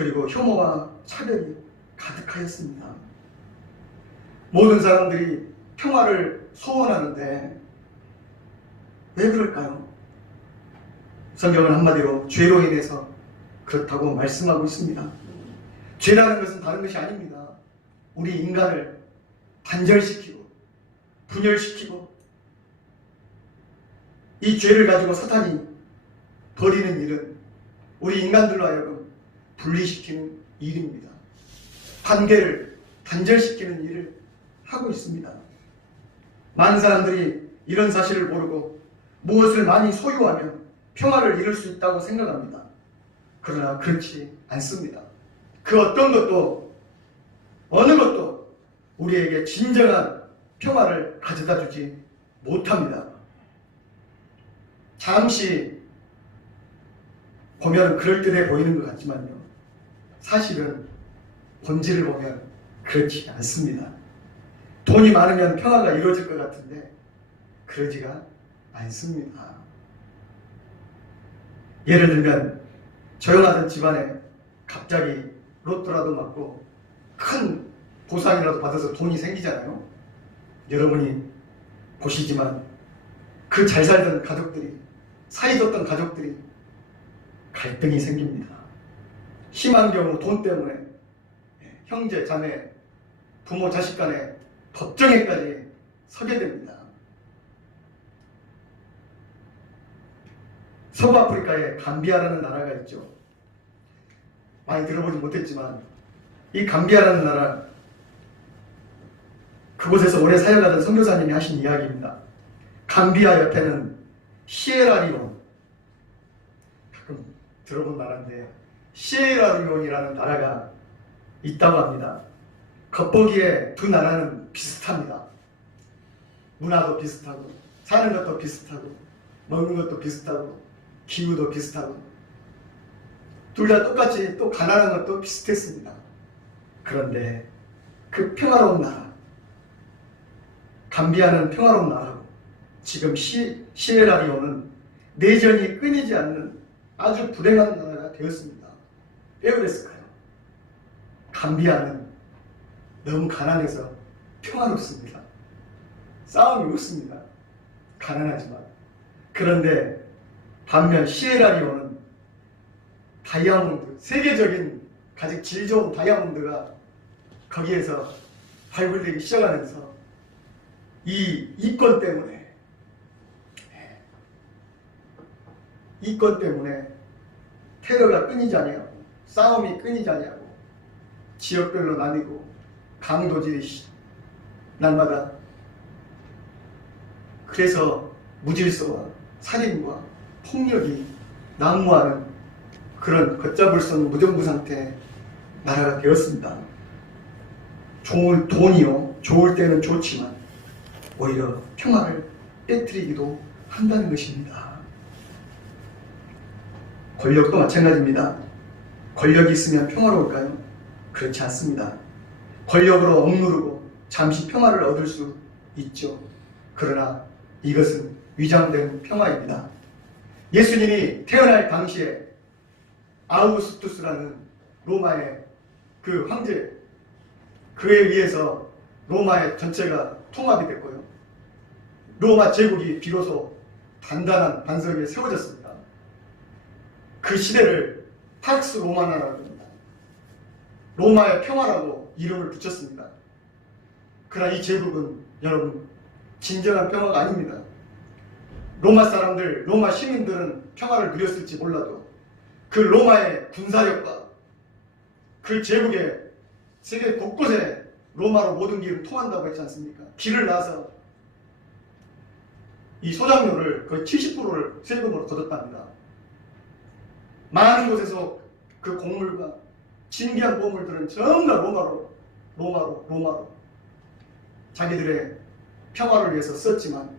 그리고 혐오와 차별이 가득하였습니다. 모든 사람들이 평화를 소원하는데 왜 그럴까요? 성경은 한마디로 죄로 인해서 그렇다고 말씀하고 있습니다. 죄라는 것은 다른 것이 아닙니다. 우리 인간을 단절시키고 분열시키고 이 죄를 가지고 사탄이 벌이는 일은 우리 인간들로 하여금 분리시키는 일입니다. 관계를 단절시키는 일을 하고 있습니다. 많은 사람들이 이런 사실을 모르고 무엇을 많이 소유하면 평화를 이룰 수 있다고 생각합니다. 그러나 그렇지 않습니다. 그 어떤 것도 어느 것도 우리에게 진정한 평화를 가져다 주지 못합니다. 잠시 보면 그럴듯해 보이는 것 같지만요, 사실은 본질을 보면 그렇지 않습니다. 돈이 많으면 평화가 이루어질 것 같은데 그러지가 않습니다. 예를 들면 조용하던 집안에 갑자기 로또라도 맞고 큰 보상이라도 받아서 돈이 생기잖아요. 여러분이 보시지만 그 잘 살던 가족들이, 사이좋던 가족들이 갈등이 생깁니다. 심한 경우 돈 때문에 형제, 자매, 부모, 자식 간에 법정에까지 서게 됩니다. 서부아프리카에 감비아라는 나라가 있죠. 많이 들어보지 못했지만 이 감비아라는 나라, 그곳에서 오래 사역하던 선교사님이 하신 이야기입니다. 감비아 옆에는 시에라리온, 가끔 들어본 나라인데 시에라리온이라는 나라가 있다고 합니다. 겉보기에 두 나라는 비슷합니다. 문화도 비슷하고 사는 것도 비슷하고 먹는 것도 비슷하고 기후도 비슷하고 둘 다 똑같이 또 가난한 것도 비슷했습니다. 그런데 그 평화로운 나라, 감비아는 평화로운 나라고 지금 시에라리온은 내전이 끊이지 않는 아주 불행한 나라가 되었습니다. 왜 그랬을까요? 감비아는 너무 가난해서 평화롭습니다. 싸움이 없습니다. 가난하지만. 그런데 반면 시에라리온은 다이아몬드, 세계적인 가장 질 좋은 다이아몬드가 거기에서 발굴되기 시작하면서 이 이권 때문에 테러가 끊이지 아니하고 싸움이 끊이지 아니하고 지역별로 나뉘고 강도질이 날마다, 그래서 무질서와 살인과 폭력이 난무하는 그런 걷잡을 수 없는 무정부 상태의 나라가 되었습니다. 좋은 돈이요, 좋을 때는 좋지만 오히려 평화를 깨뜨리기도 한다는 것입니다. 권력도 마찬가지입니다. 권력이 있으면 평화로울까요? 그렇지 않습니다. 권력으로 억누르고 잠시 평화를 얻을 수 있죠. 그러나 이것은 위장된 평화입니다. 예수님이 태어날 당시에 아우구스투스라는 로마의 그 황제, 그에 의해서 로마의 전체가 통합이 됐고요. 로마 제국이 비로소 단단한 반석 위에 세워졌습니다. 그 시대를 팍스 로마나라고 합니다. 로마의 평화라고 이름을 붙였습니다. 그러나 이 제국은 여러분 진정한 평화가 아닙니다. 로마 사람들, 로마 시민들은 평화를 누렸을지 몰라도 그 로마의 군사력과 그 제국의 세계 곳곳에 로마로 모든 길을 통한다고 했지 않습니까? 길을 나서 이 소장료를 거의 70%를 세금으로 거뒀답니다. 많은 곳에서 그 곡물과 진귀한 보물들은 전부 다 로마로 자기들의 평화를 위해서 썼지만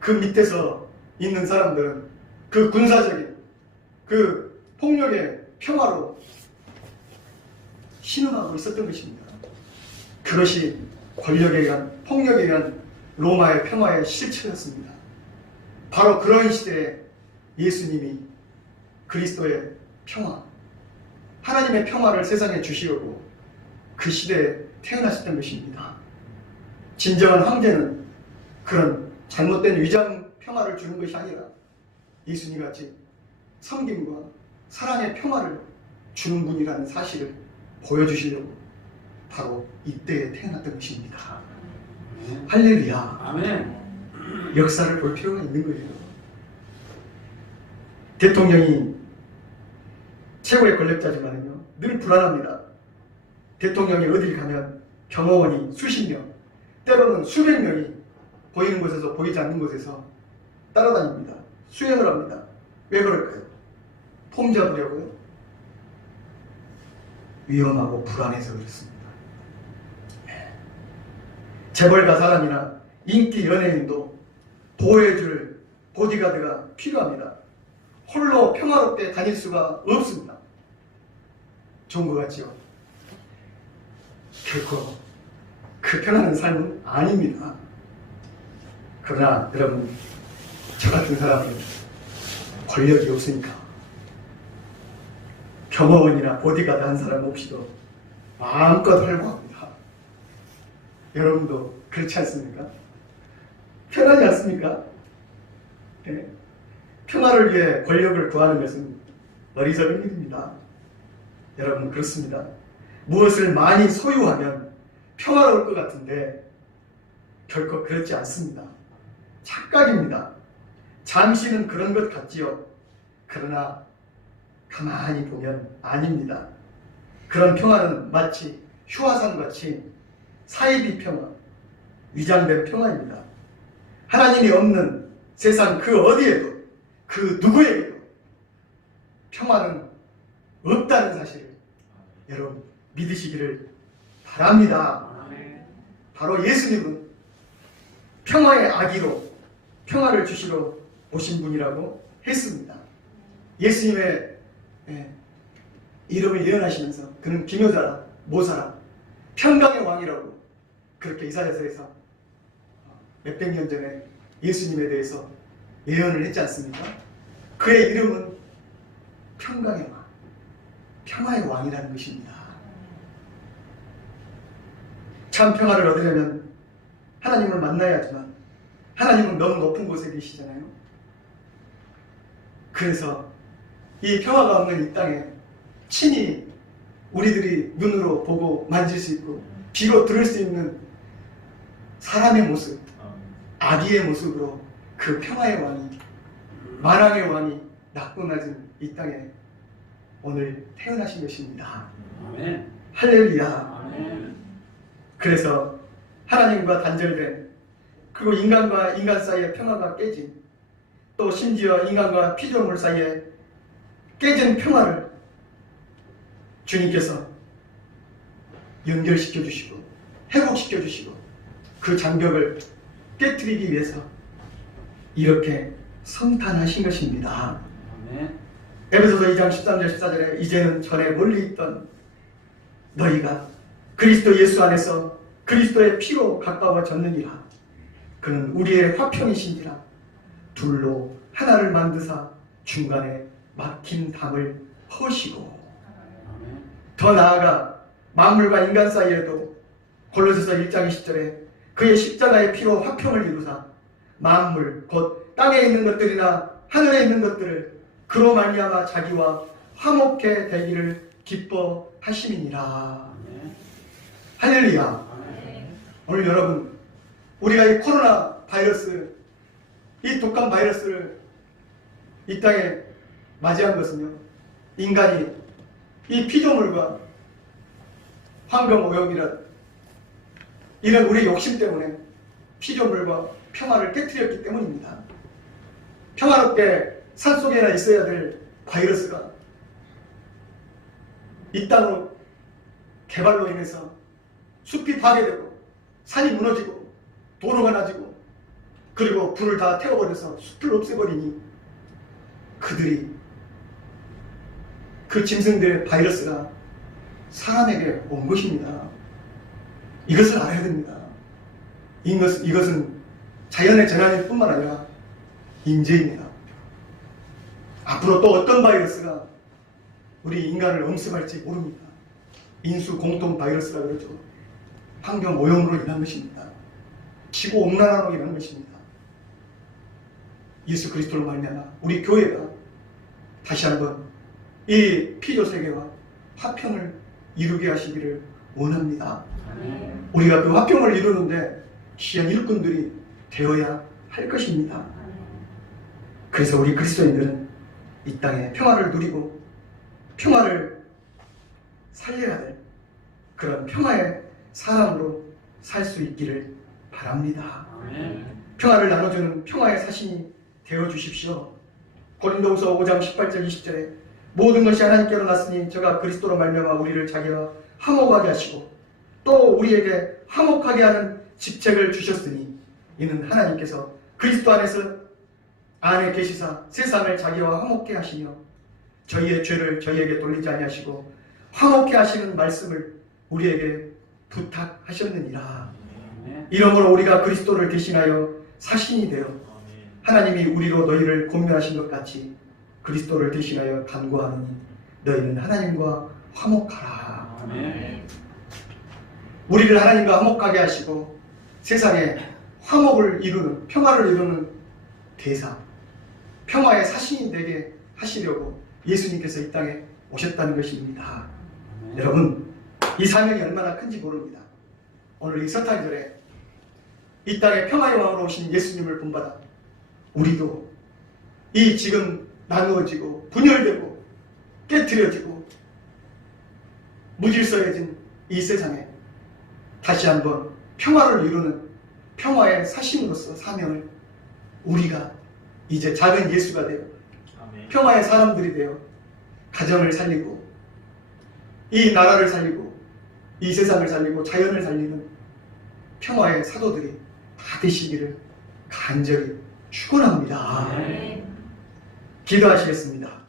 그 밑에서 있는 사람들은 그 군사적인 그 폭력의 평화로 신음하고 있었던 것입니다. 그것이 권력에 의한, 폭력에 의한 로마의 평화의 실체였습니다. 바로 그런 시대에 예수님이 그리스도의 평화, 하나님의 평화를 세상에 주시려고 그 시대에 태어나셨던 것입니다. 진정한 황제는 그런 잘못된 위장 평화를 주는 것이 아니라 예수님 같이 섬김과 사랑의 평화를 주는 분이라는 사실을 보여주시려고 바로 이때에 태어났던 것입니다. 할렐루야. 아멘. 역사를 볼 필요가 있는 거예요. 대통령이 최고의 권력자지만요, 늘 불안합니다. 대통령이 어딜 가면 경호원이 수십 명, 때로는 수백 명이 보이는 곳에서 보이지 않는 곳에서 따라다닙니다. 수행을 합니다. 왜 그럴까요? 폼 잡으려고요? 위험하고 불안해서 그렇습니다. 재벌가 사람이나 인기 연예인도 보호해줄 보디가드가 필요합니다. 홀로 평화롭게 다닐 수가 없습니다. 좋은 것 같지요? 결코 그 편안한 삶은 아닙니다. 그러나 여러분, 저 같은 사람은 권력이 없으니까 경호원이나 보디가드 한 사람 없이도 마음껏 활보합니다. 여러분도 그렇지 않습니까? 편하지 않습니까? 네. 평화를 위해 권력을 구하는 것은 어리석은 일입니다. 여러분, 그렇습니다. 무엇을 많이 소유하면 평화로울 것 같은데 결코 그렇지 않습니다. 착각입니다. 잠시는 그런 것 같지요. 그러나 가만히 보면 아닙니다. 그런 평화는 마치 휴화산같이 사이비 평화, 위장된 평화입니다. 하나님이 없는 세상 그 어디에도, 그 누구에게도 평화는 없다는 사실을 여러분 믿으시기를 바랍니다. 바로 예수님은 평화의 아기로 평화를 주시러 오신 분이라고 했습니다. 예수님의 이름을 예언하시면서 그는 기묘자라, 모사라, 평강의 왕이라고 그렇게 이사야서에서 몇백 년 전에 예수님에 대해서 예언을 했지 않습니까? 그의 이름은 평강의 왕, 평화의 왕이라는 것입니다. 참 평화를 얻으려면 하나님을 만나야 하지만 하나님은 너무 높은 곳에 계시잖아요. 그래서 이 평화가 없는 이 땅에 친히 우리들이 눈으로 보고 만질 수 있고 귀로 들을 수 있는 사람의 모습, 아기의 모습으로 그 평화의 왕이, 만왕의 왕이 낮고 낮은 이 땅에 오늘 태어나신 것입니다. 아멘. 할렐루야. 아멘. 그래서 하나님과 단절된, 그리고 인간과 인간 사이의 평화가 깨진, 또 심지어 인간과 피조물 사이에 깨진 평화를 주님께서 연결시켜 주시고 회복시켜 주시고 그 장벽을 깨뜨리기 위해서 이렇게 성탄하신 것입니다. 아멘. 에베소서 2장 13절 14절에 이제는 전에 멀리 있던 너희가 그리스도 예수 안에서 그리스도의 피로 가까워졌느니라. 그는 우리의 화평이신지라. 둘로 하나를 만드사 중간에 막힌 담을 허시고. 더 나아가 만물과 인간 사이에도 골로새서 1장 20절에 그의 십자가의 피로 화평을 이루사 만물 곧 땅에 있는 것들이나 하늘에 있는 것들을 그로 말미암아 자기와 화목해 되기를 기뻐하심이니라. 할렐루야. 오늘 여러분, 우리가 이 코로나 바이러스, 이 독한 바이러스를 이 땅에 맞이한 것은요, 인간이 이 피조물과 환경오염이라 이런 우리 욕심 때문에 피조물과 평화를 깨뜨렸기 때문입니다. 평화롭게 산속에나 있어야 될 바이러스가 이 땅으로 개발로 인해서 숲이 파괴되고 산이 무너지고 도로가 낮이고 그리고 불을 다 태워버려서 숲을 없애버리니 그들이 그 짐승들의 바이러스가 사람에게 온 것입니다. 이것을 알아야 됩니다. 이것은 자연의 재난일 뿐만 아니라 인재입니다. 앞으로 또 어떤 바이러스가 우리 인간을 엄습할지 모릅니다. 인수 공통 바이러스라 그러죠. 환경 오염으로 인한 것입니다. 지구 온난화로 인한 것입니다. 예수 그리스도로 말미암아 우리 교회가 다시 한번 이 피조 세계와 화평을 이루게 하시기를 원합니다. 우리가 그 화평을 이루는데 귀한 일꾼들이 되어야 할 것입니다. 그래서 우리 그리스도인들은 이 땅에 평화를 누리고 평화를 살려야 될 그런 평화의 사람으로 살 수 있기를 바랍니다. 평화를 나눠주는 평화의 사신이 되어 주십시오. 고린도후서 5장 18절 20절에 모든 것이 하나님께로 났으니 저가 그리스도로 말미암아 우리를 자기와 화목하게 하시고 또 우리에게 화목하게 하는 직책을 주셨으니 이는 하나님께서 그리스도 안에 계시사 세상을 자기와 화목케 하시며 저희의 죄를 저희에게 돌리지 아니하시고 화목케 하시는 말씀을 우리에게 부탁하셨느니라. 이러므로 우리가 그리스도를 대신하여 사신이 되어 하나님이 우리로 너희를 공면하신 것 같이 그리스도를 대신하여 간구하느니 너희는 하나님과 화목하라. 우리를 하나님과 화목하게 하시고 세상에 화목을 이루는 평화를 이루는 대사, 평화의 사신이 되게 하시려고 예수님께서 이 땅에 오셨다는 것입니다. 여러분, 이 사명이 얼마나 큰지 모릅니다. 오늘 이 서탄절에 이 땅에 평화의 왕으로 오신 예수님을 본받아 우리도 이 지금 나누어지고 분열되고 깨트려지고 무질서해진 이 세상에 다시 한번 평화를 이루는 평화의 사신으로서 사명을 우리가 이제 작은 예수가 되어 평화의 사람들이 되어 가정을 살리고 이 나라를 살리고 이 세상을 살리고 자연을 살리는 평화의 사도들이 다 되시기를 간절히 축원합니다. 기도하시겠습니다.